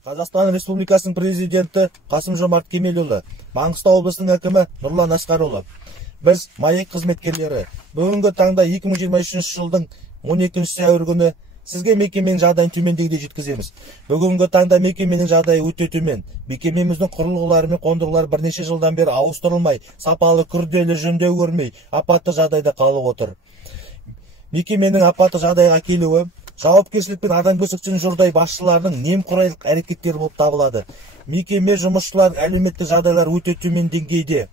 Қазақстан Республикасының президенті Қасым-Жомарт Кемелұлы, Маңғыстау облысының әкімі Нұрлан Асқарұлы. Біз МАЭК қызметкерлері бүгінгі таңда 2023 жылдың 12 сәуір күні сізге мекеменің жағдайын төмендегідей жеткіземіз. Бүгінгі таңда мекеменің жағдайы өте төмен. Мекемеміздің құрылғылары мен қондырғылары бірнеше жылдан бері ауыстырылмай, сапалы күрделі жөндеу көрмей, апатты жағдайда қалып отыр. Мекеменің апатты жағдайға келуі жауапкершілік пен адамгершіліктен жұрдай басшыларының немқұрайлық әрекеттері болып табылады. Мекеме жұмысшылардың әлеуметтік жағдайлары өте төмен деңгейде.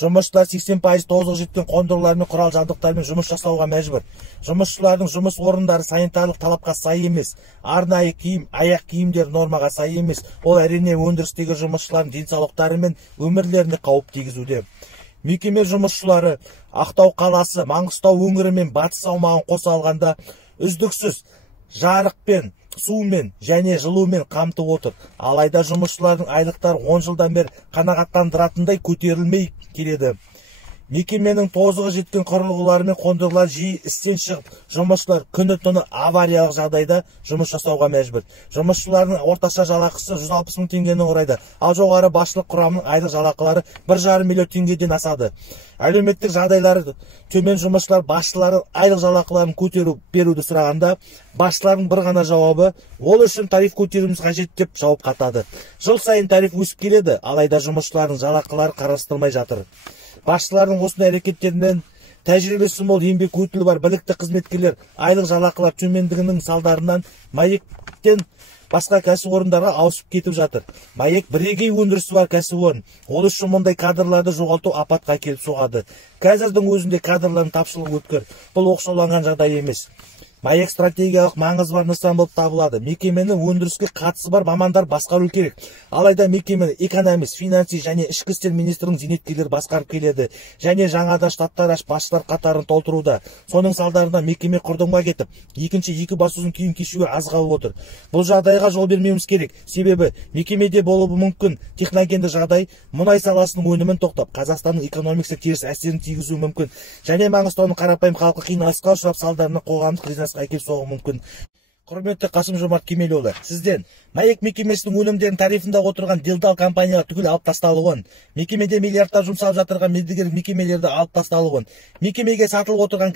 Жұмысшылар 80% тозығы жеткен қондырғылар мен құрал жабдықтармен жұмыс жасауға мәжбүр. Жұмысшылардың жұмыс орындары санитарлық талапқа сай емес. Арнайы киім, аяқ киімдер нормаға сай емес. Ол әрине өндірістегі жұмысшылардың денсаулықтары мен өмірлеріне қауіп тигізуде. Мекеме жұмысшылары Ақтау қаласы, Маңғыстау өңірі мен батыс аумағын қоса алғанда үздіксіз жарықпен, сумен және жылумен қамтып отыр. Алайда жұмысшылардың айлықтары 10 жылдан бері қанағаттандыратындай көтерілмей келеді. Мекеменің тозығы жеткен құрылғылары мен қондырғылар жиі істен шығып, жұмысшылар күні-түні авариялық жағдайда жұмыс жасауға мәжбүр. Жұмысшылардың орташа жалақысы 160 мың теңгені құрайды, ал жоғары басшылық құрамының айлық жалақылары 1,5 миллион теңгеден асады. Әлеуметтік жағдайлары төмен жұмысшылар басшылары айлық жалақыларын беруді сұрағанда, басшылардың бір ғана жауабы, ол үшін тариф көтеруіміз қажет деп жауап қатады. Жыл сайын тариф өсіп келеді, алайда жұмысшылардың жалақылары қарастырылмай жатыр. Басшылардың осындай әрекеттерінен тәжірибесі мол, еңбек өтілі бар білікті қызметкерлер айлық жалақылар төмендігінің салдарынан МАЭК-тен басқа кәсіпорындарға ауысып кетіп жатыр. МАЭК бірегей өндірісі бар кәсіпорын. Ол үшін мұндай кадрларды жоғалту апатқа келіп соғады. Қазірдің өзінде кадрлардың тапшылығы өткір. Бұл оқшауланған жағдай емес. МАЭК стратегиялық маңызы бар нысан болып табылады. Мекемені өндіріске қатысы бар мамандар басқару керек. Алайда мекемені экономист, финанси және ішкі істер министрінің зейнеткерлері басқарып келеді. Және жаңада штаттар ашып басшылар қатарын толтыруда. Соның салдарынан мекеме құрдымға кетіп, екі басшының күйін кешуге аз қалып отыр. Бұл жағдайға жол бермеуіміз керек. Себебі мекемеде болуы мүмкін техногенді жағдай мұнай саласының өнімін тоқтап, Қазақстанның экономикасына теріс әсерін тигізуі мүмкін. Және Маңғыстаудың қарапайым халқы қиналысқа ұшырап салдарынан қоғамдық резонансқа әкеліп соғуы мүмкін. Құрметті Қасым-Жомарт Кемелұлы, сізден МАЭК мекемесінің өнімдерін тарифында отырған делдал компаниялар түгел алып тасталуын, мекемеде миллиардтар жұмсалып жатырған мердігер мекемелерді алып тасталуын, мекемеге сатылып отырған